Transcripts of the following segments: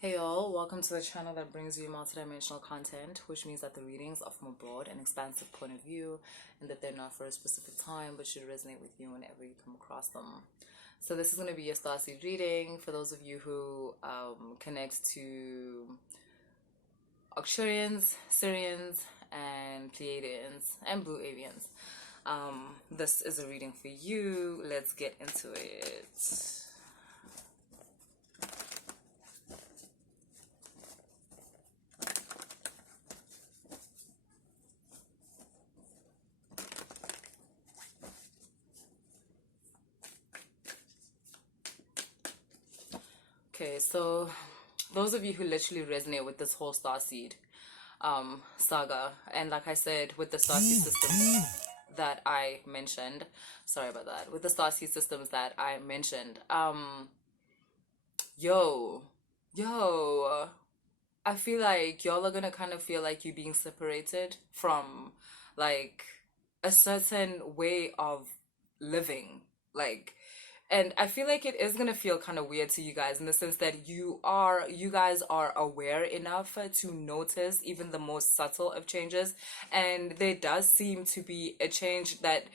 Hey y'all, welcome to the channel that brings you multidimensional content, which means that the readings are from a broad and expansive point of view, and that they're not for a specific time, but should resonate with you whenever you come across them. So this is going to be a Starseed reading for those of you who connect to Arcturians, Sirians, and Pleiadians, and Blue Avians. This is a reading for you. Let's get into it. Okay, so those of you who literally resonate with this whole Starseed saga, and like I said, with the Starseed systems that I mentioned, sorry about that, with the Starseed systems that I mentioned, yo, yo, I feel like y'all are gonna kind of feel like you're being separated from like a certain way of living. Like, and I feel like it is gonna feel kind of weird to you guys in the sense that you guys are aware enough to notice even the most subtle of changes, and there does seem to be a change that,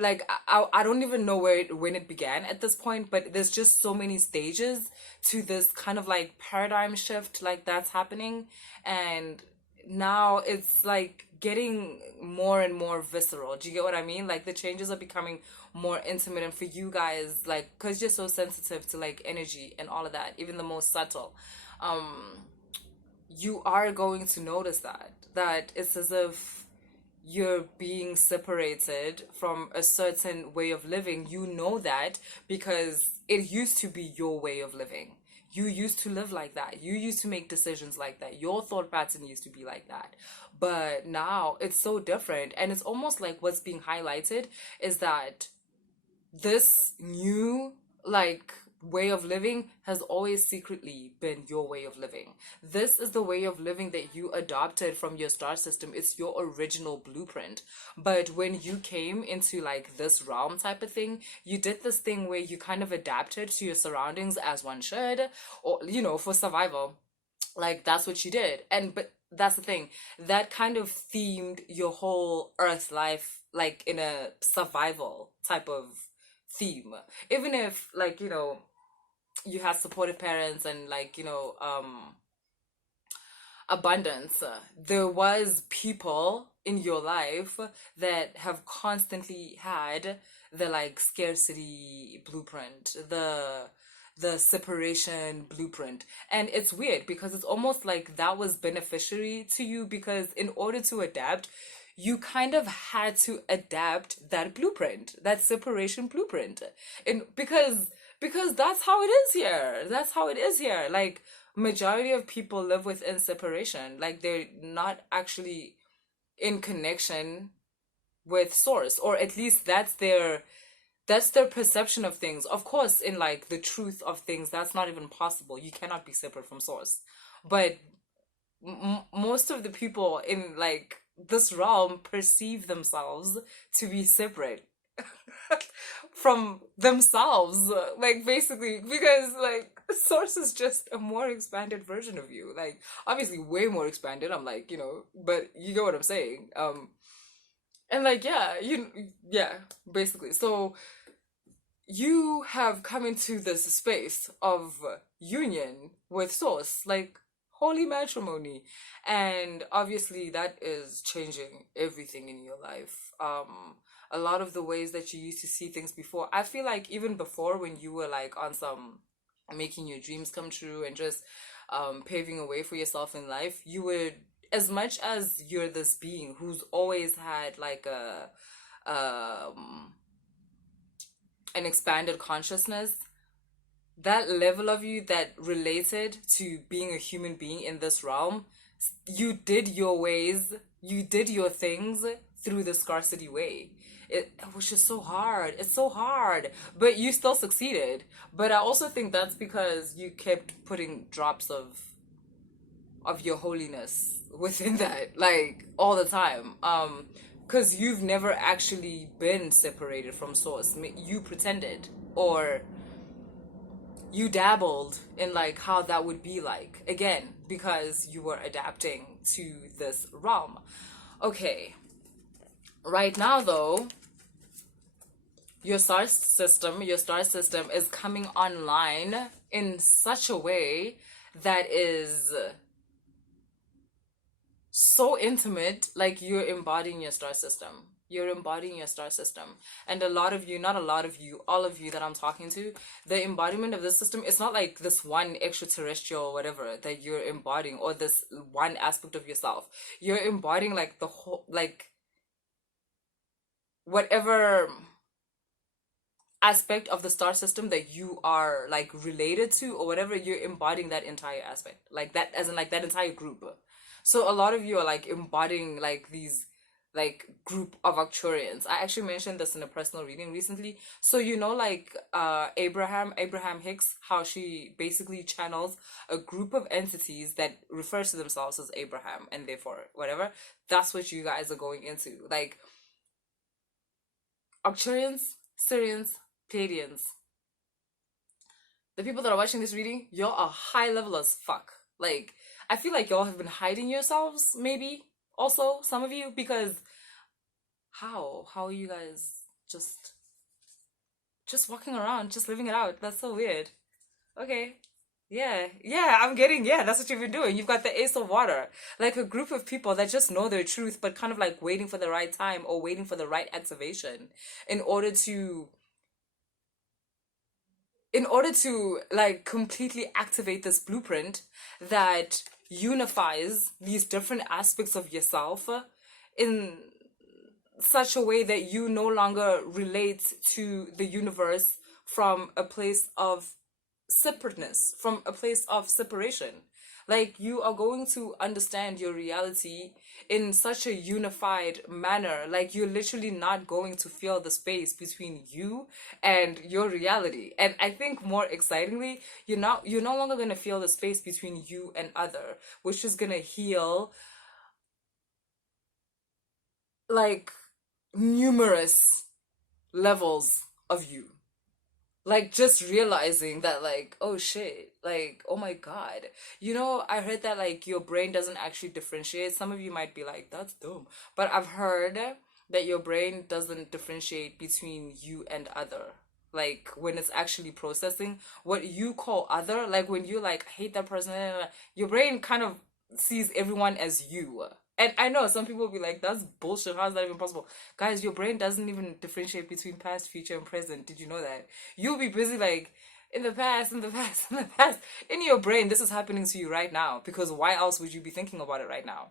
like, I don't even know when it began at this point, but there's just so many stages to this kind of like paradigm shift like that's happening, and now it's like getting more and more visceral. Do you get what I mean? Like the changes are becoming more intimate, and for you guys, like, because you're so sensitive to like energy and all of that, even the most subtle, you are going to notice that it's as if you're being separated from a certain way of living. You know that because it used to be your way of living. You used to live like that. You used to make decisions like that. Your thought pattern used to be like that. But now it's so different. And it's almost like what's being highlighted is that this new, like, way of living has always secretly been your way of living. This is the way of living that you adopted from your star system. It's your original blueprint. But when you came into like this realm type of thing, you did this thing where you kind of adapted to your surroundings as one should, or for survival. Like that's what you did. And but that's the thing. That kind of themed your whole earth life like in a survival type of theme. Even if like, you had supportive parents and like, abundance, there was people in your life that have constantly had the like scarcity blueprint, the separation blueprint. And it's weird because it's almost like that was beneficiary to you, because in order to adapt, you kind of had to adapt that blueprint, that separation blueprint. And because that's how it is here. That's how it is here. Like majority of people live within separation. Like they're not actually in connection with source, or at least that's their perception of things. Of course, in like the truth of things, that's not even possible. You cannot be separate from source. But most of the people in like this realm perceive themselves to be separate from themselves, like basically, because like source is just a more expanded version of you, like obviously way more expanded. I'm like, but you get what I'm saying. And like, yeah, basically. So you have come into this space of union with source, like holy matrimony, and obviously that is changing everything in your life. A lot of the ways that you used to see things before, I feel like even before, when you were like on some making your dreams come true and just paving a way for yourself in life, you would, as much as you're this being who's always had like an expanded consciousness, that level of you that related to being a human being in this realm, you did your ways, you did your things through the scarcity way. It was just so hard. It's so hard, but you still succeeded. But I also think that's because you kept putting drops of your holiness within that, like all the time. Because you've never actually been separated from source. You pretended, or you dabbled in like how that would be like, again, because you were adapting to this realm. Okay, right now though, your star system is coming online in such a way that is so intimate. Like, you're embodying your star system. You're embodying your star system. And a lot of you, not a lot of you, all of you that I'm talking to, the embodiment of this system, it's not like this one extraterrestrial whatever that you're embodying, or this one aspect of yourself. You're embodying like the whole, like whatever aspect of the star system that you are like related to, or whatever, you're embodying that entire aspect, like that, as in like that entire group. So a lot of you are like embodying like these like group of Arcturians. I actually mentioned this in a personal reading recently. So you know, like Abraham Hicks, how she basically channels a group of entities that refers to themselves as Abraham, and therefore whatever. That's what you guys are going into. Like, Arcturians, Sirians, Pleiadians. The people that are watching this reading, y'all are high level as fuck. Like, I feel like y'all have been hiding yourselves, maybe, also, some of you, because how are you guys just walking around, just living it out? That's so weird. Okay. Yeah, I'm getting, yeah, that's what you've been doing. You've got the Ace of Water, like a group of people that just know their truth, but kind of like waiting for the right time or waiting for the right activation in order to like completely activate this blueprint that unifies these different aspects of yourself in such a way that you no longer relate to the universe from a place of separateness, from a place of separation. Like, you are going to understand your reality in such a unified manner. Like, you're literally not going to feel the space between you and your reality. And I think more excitingly, you're no longer going to feel the space between you and other, which is going to heal like numerous levels of you. Like, just realizing that, like, oh shit, like, oh my god. You know, I heard that like your brain doesn't actually differentiate. Some of you might be like, that's dumb, but I've heard that your brain doesn't differentiate between you and other. Like, when it's actually processing what you call other, like when you like hate that person, your brain kind of sees everyone as you. And I know some people will be like, that's bullshit. How is that even possible? Guys, your brain doesn't even differentiate between past, future, and present. Did you know that? You'll be busy like, in the past, in the past, in the past. In your brain, this is happening to you right now. Because why else would you be thinking about it right now?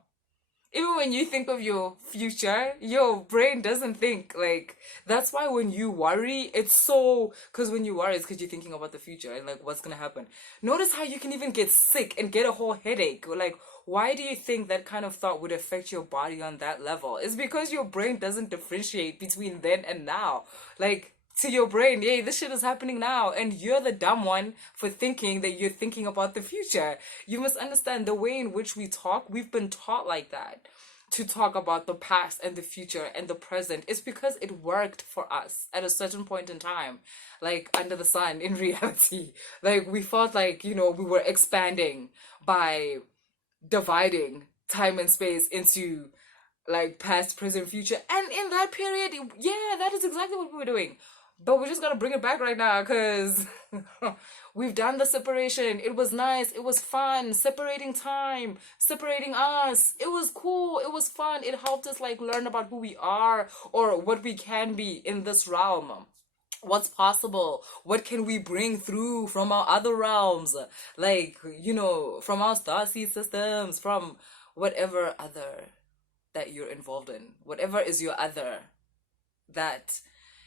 Even when you think of your future, your brain doesn't think like, that's why when you worry, it's so, because when you worry, it's because you're thinking about the future and like what's gonna happen. Notice how you can even get sick and get a whole headache. Like, why do you think that kind of thought would affect your body on that level? It's because your brain doesn't differentiate between then and now. Like, to your brain, yay, this shit is happening now, and you're the dumb one for thinking that you're thinking about the future. You must understand the way in which we talk, we've been taught like that, to talk about the past and the future and the present. It's because it worked for us at a certain point in time, like under the sun. In reality, like, we felt like, you know, we were expanding by dividing time and space into like past, present, future. And in that period, yeah, that is exactly what we were doing. But we just gotta bring it back right now, because we've done the separation. It was nice. It was fun. Separating time, separating us. It was cool. It was fun. It helped us like learn about who we are or what we can be in this realm. What's possible? What can we bring through from our other realms? Like, you know, from our starseed systems, from whatever other that you're involved in. Whatever is your other, that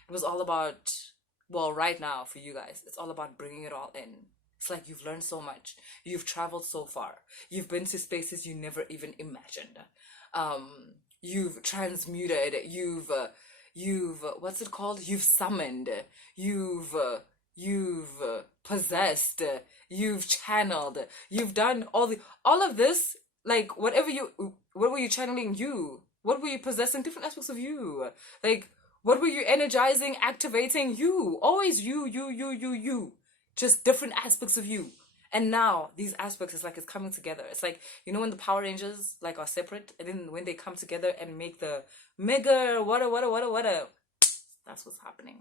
it was all about, well, right now for you guys, it's all about bringing it all in. It's like you've learned so much. You've traveled so far. You've been to spaces you never even imagined. You've transmuted. You've what's it called? You've summoned. You've possessed. You've channeled. You've done all of this. Like, what were you channeling? You. What were you possessing? Different aspects of you. Like, what were you energizing, activating? You. Always you. just different aspects of you. And now these aspects is like it's coming together. It's like, you know, when the Power Rangers like are separate, and then when they come together and make the mega what, that's what's happening.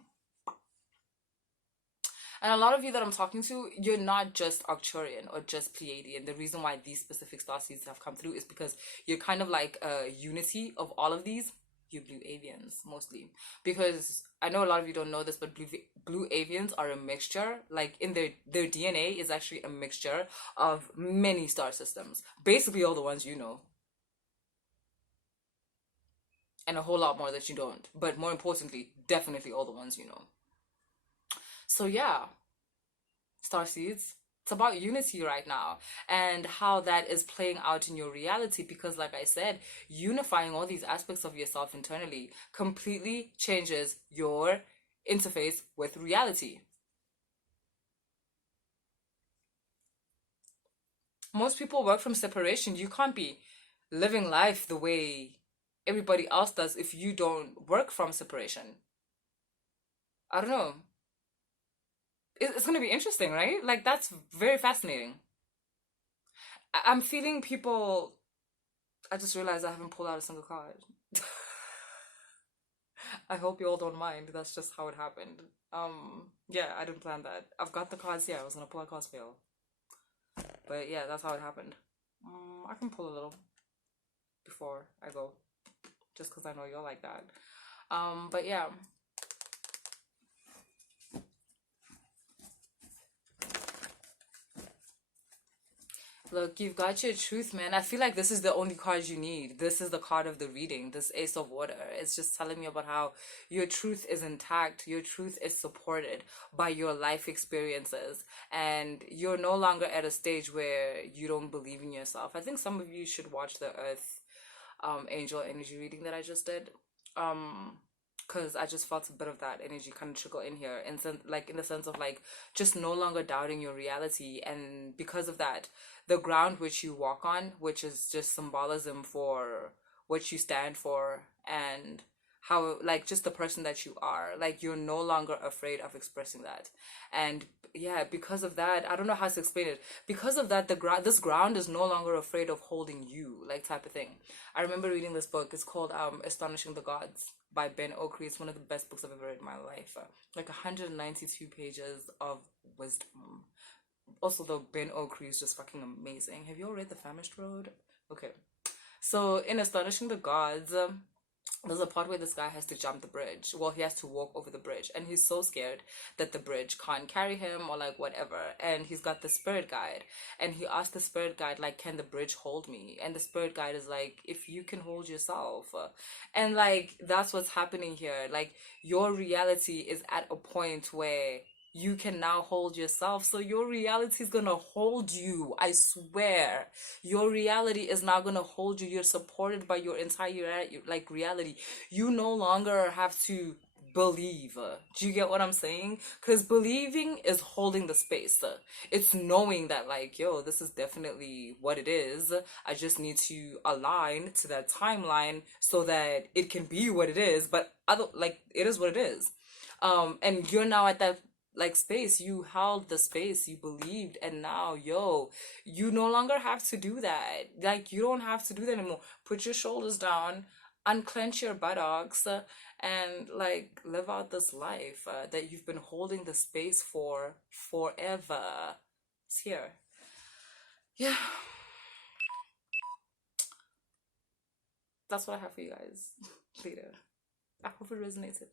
And a lot of you that I'm talking to, you're not just Arcturian or just Pleiadian. The reason why these specific star seeds have come through is because you're kind of like a unity of all of these. You blue avians mostly, because I know a lot of you don't know this, but blue avians are a mixture. Like in their DNA is actually a mixture of many star systems, basically all the ones you know, and a whole lot more that you don't. But more importantly, definitely all the ones you know. So yeah, star seeds, it's about unity right now and how that is playing out in your reality, because like I said, unifying all these aspects of yourself internally completely changes your interface with reality. Most people work from separation. You can't be living life the way everybody else does if you don't work from separation. I don't know. It's going to be interesting, right? Like, that's very fascinating. I'm feeling people. I just realized I haven't pulled out a single card. I hope you all don't mind. That's just how it happened. Yeah, I didn't plan that. I've got the cards here. I was gonna pull a cards for y'all. But yeah, that's how it happened. I can pull a little before I go, just because I know you'll like that. But yeah. Look, you've got your truth, man. I feel like this is the only card you need. This is the card of the reading, this Ace of Water. It's just telling me about how your truth is intact. Your truth is supported by your life experiences. And you're no longer at a stage where you don't believe in yourself. I think some of you should watch the Earth angel energy reading that I just did. Because I just felt a bit of that energy kind of trickle in here, and like in the sense of like just no longer doubting your reality. And because of that, the ground which you walk on, which is just symbolism for what you stand for, and how like just the person that you are, like you're no longer afraid of expressing that. And yeah, because of that, I don't know how to explain it. Because of that, this ground is no longer afraid of holding you, like type of thing. I remember reading this book. It's called Astonishing the Gods by Ben Okri. It's one of the best books I've ever read in my life. Like 192 pages of wisdom. Also, though, Ben Okri is just fucking amazing. Have you all read The Famished Road? Okay. So, in Astonishing the Gods, there's a part where this guy has to jump the bridge. Well, he has to walk over the bridge, and he's so scared that the bridge can't carry him or like whatever. And he's got the spirit guide, and he asked the spirit guide like, "Can the bridge hold me?" And the spirit guide is like, "If you can hold yourself." And like that's what's happening here. Like your reality is at a point where you can now hold yourself. So your reality is gonna hold you. I swear. Your reality is now gonna hold you. You're supported by your entire like reality. You no longer have to believe. Do you get what I'm saying? Because believing is holding the space. It's knowing that like, yo, this is definitely what it is. I just need to align to that timeline so that it can be what it is. But other like it is what it is. And you're now at that like space. You held the space, you believed, and now yo, you no longer have to do that. Like you don't have to do that anymore. Put your shoulders down, unclench your buttocks, and like live out this life that you've been holding the space for forever. It's here. Yeah, that's what I have for you guys later. I hope it resonated.